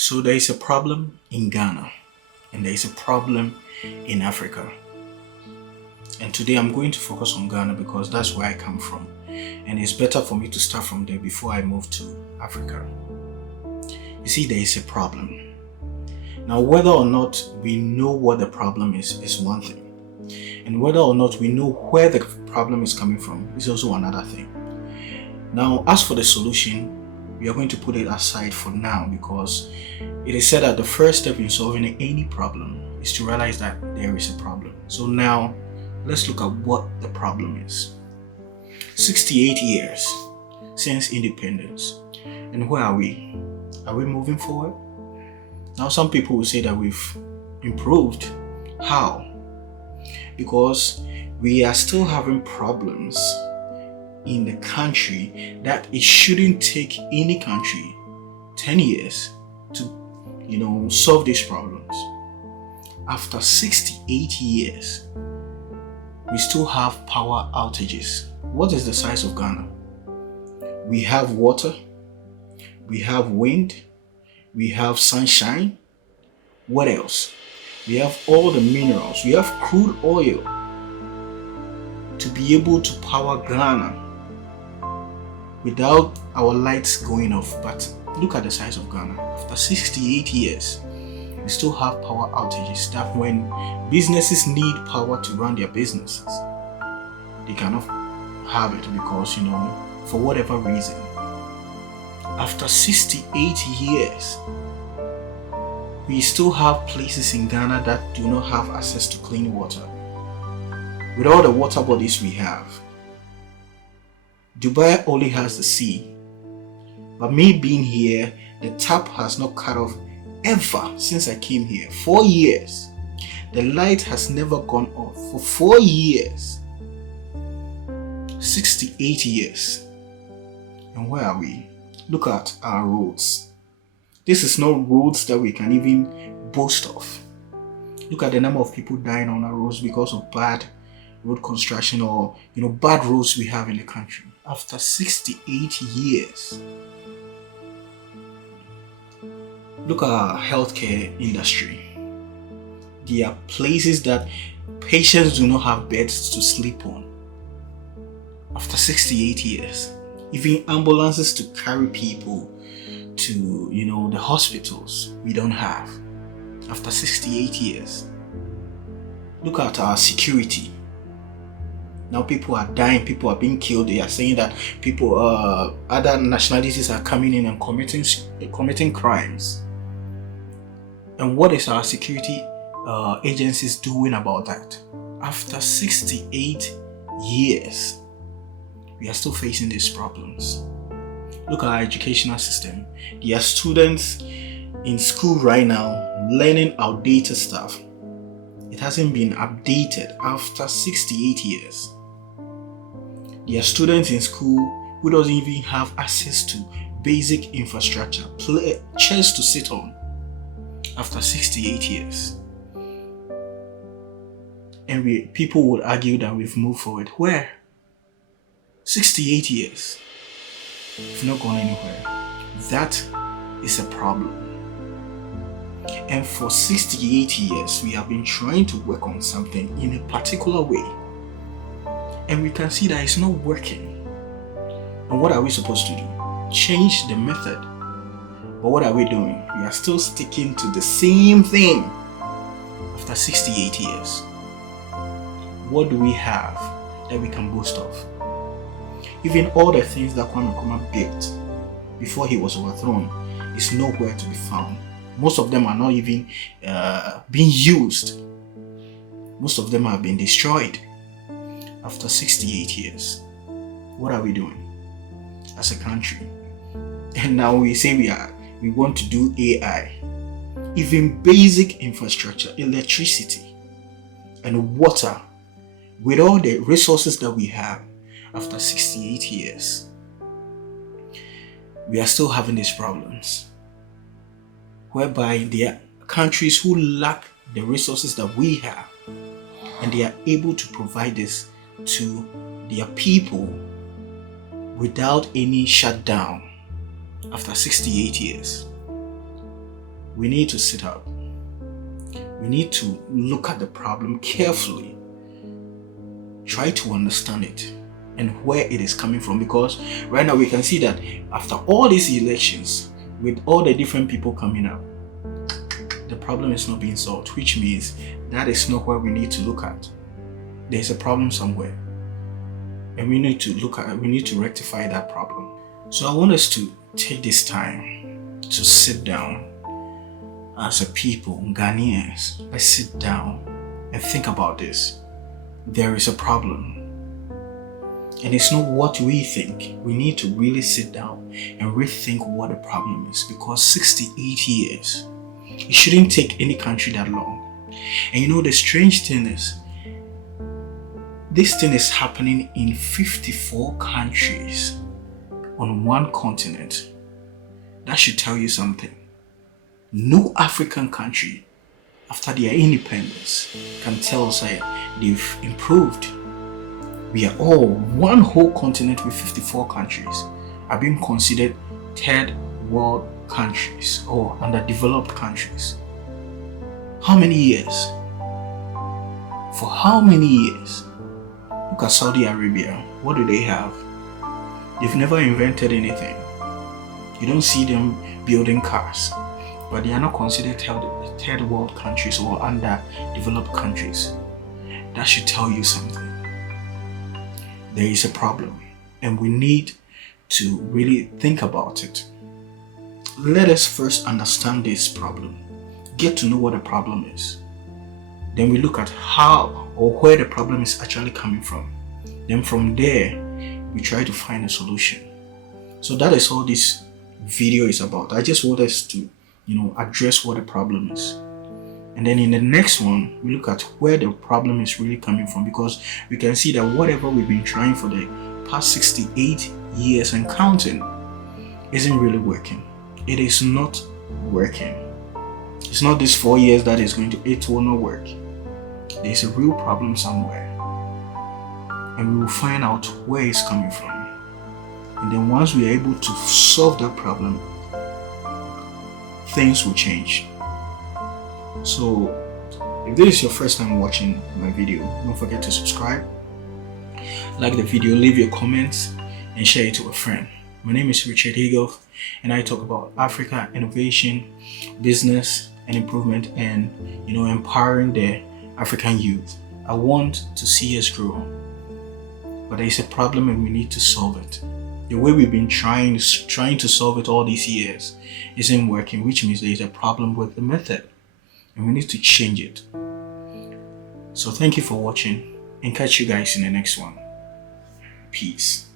So there is a problem in Ghana and there is a problem in Africa. And today I'm going to focus on Ghana because that's where I come from. And it's better for me to start from there before I move to Africa. You see, there is a problem. Now, whether or not we know what the problem is one thing. And whether or not we know where the problem is coming from is also another thing. Now, as for the solution, we are going to put it aside for now because it is said that the first step in solving any problem is to realize that there is a problem. So now, let's look at what the problem is. 68 years since independence. And where are we? Are we moving forward? Now, some people will say that we've improved. How? Because we are still having problems in the country that it shouldn't take any country 10 years to solve these problems. After 68 years, we still have power outages. What is the size of Ghana? We have water, we have wind, we have sunshine. What else? We have all the minerals, we have crude oil to be able to power Ghana without our lights going off. But look at the size of Ghana. After 68 years, we still have power outages. That when businesses need power to run their businesses, they cannot have it because, for whatever reason. After 68 years, we still have places in Ghana that do not have access to clean water. With all the water bodies we have, Dubai only has the sea. But me being here, the tap has not cut off ever since I came here. 4 years. The light has never gone off for 4 years. 68 years. And where are we? Look at our roads. This is not roads that we can even boast of. Look at the number of people dying on our roads because of bad road construction or bad roads we have in the country. After 68 years. Look at our healthcare industry. There are places that patients do not have beds to sleep on. After 68 years. Even ambulances to carry people to, the hospitals, we don't have. After 68 years. Look at our security. Now people are dying, people are being killed. They are saying that people, other nationalities are coming in and committing crimes. And what is our security agencies doing about that? After 68 years, we are still facing these problems. Look at our educational system. There are students in school right now learning outdated stuff. It hasn't been updated after 68 years. There are students in school who doesn't even have access to basic infrastructure, chairs to sit on after 68 years. And people would argue that we've moved forward. Where? 68 years. We've not gone anywhere. That is a problem. And for 68 years, we have been trying to work on something in a particular way. And we can see that it's not working. And what are we supposed to do? Change the method. But what are we doing? We are still sticking to the same thing after 68 years. What do we have that we can boast of? Even all the things that Kwame Nkrumah built before he was overthrown is nowhere to be found. Most of them are not even being used. Most of them have been destroyed. After 68 years, what are we doing as a country? And now we say we want to do AI. Even basic infrastructure, electricity and water, with all the resources that we have, after 68 years, we are still having these problems. Whereby there are countries who lack the resources that we have, and they are able to provide this to their people without any shutdown after 68 years. we need to sit up. We need to look at the problem carefully. Try to understand it and where it is coming from, because right now we can see that after all these elections, with all the different people coming up, the problem is not being solved, which means that is not where we need to look at. There's a problem somewhere, and we need to rectify that problem. So I want us to take this time to sit down as a people, Ghanaians. Let's sit down and think about this. There is a problem, and it's not what we think. We need to really sit down and rethink what the problem is, because 68 years, it shouldn't take any country that long. And you know, the strange thing is, this thing is happening in 54 countries on one continent. That should tell you something. No African country, after their independence, can tell us that they've improved. We are all one whole continent with 54 countries are being considered third world countries or underdeveloped countries. How many years? For how many years? Look at Saudi Arabia. What do they have? They've never invented anything. You don't see them building cars, but they are not considered third world countries or underdeveloped countries. That should tell you something. There is a problem, and we need to really think about it. Let us first understand this problem, get to know what the problem is. Then we look at how or where the problem is actually coming from. Then from there, we try to find a solution. So that is all this video is about. I just want us to, address what the problem is. And then in the next one, we look at where the problem is really coming from, because we can see that whatever we've been trying for the past 68 years and counting isn't really working. It is not working. It's not this 4 years that is it will not work. There's a real problem somewhere, and we will find out where it's coming from. And then once we are able to solve that problem, things will change. So if this is your first time watching my video, don't forget to subscribe, like the video, leave your comments, and share it to a friend. My name is Richard Higoff, and I talk about Africa, innovation, business and improvement, and empowering the African youth. I want to see us grow, but there is a problem and we need to solve it. The way we've been trying to solve it all these years isn't working, which means there is a problem with the method, and we need to change it. So thank you for watching, and catch you guys in the next one. Peace.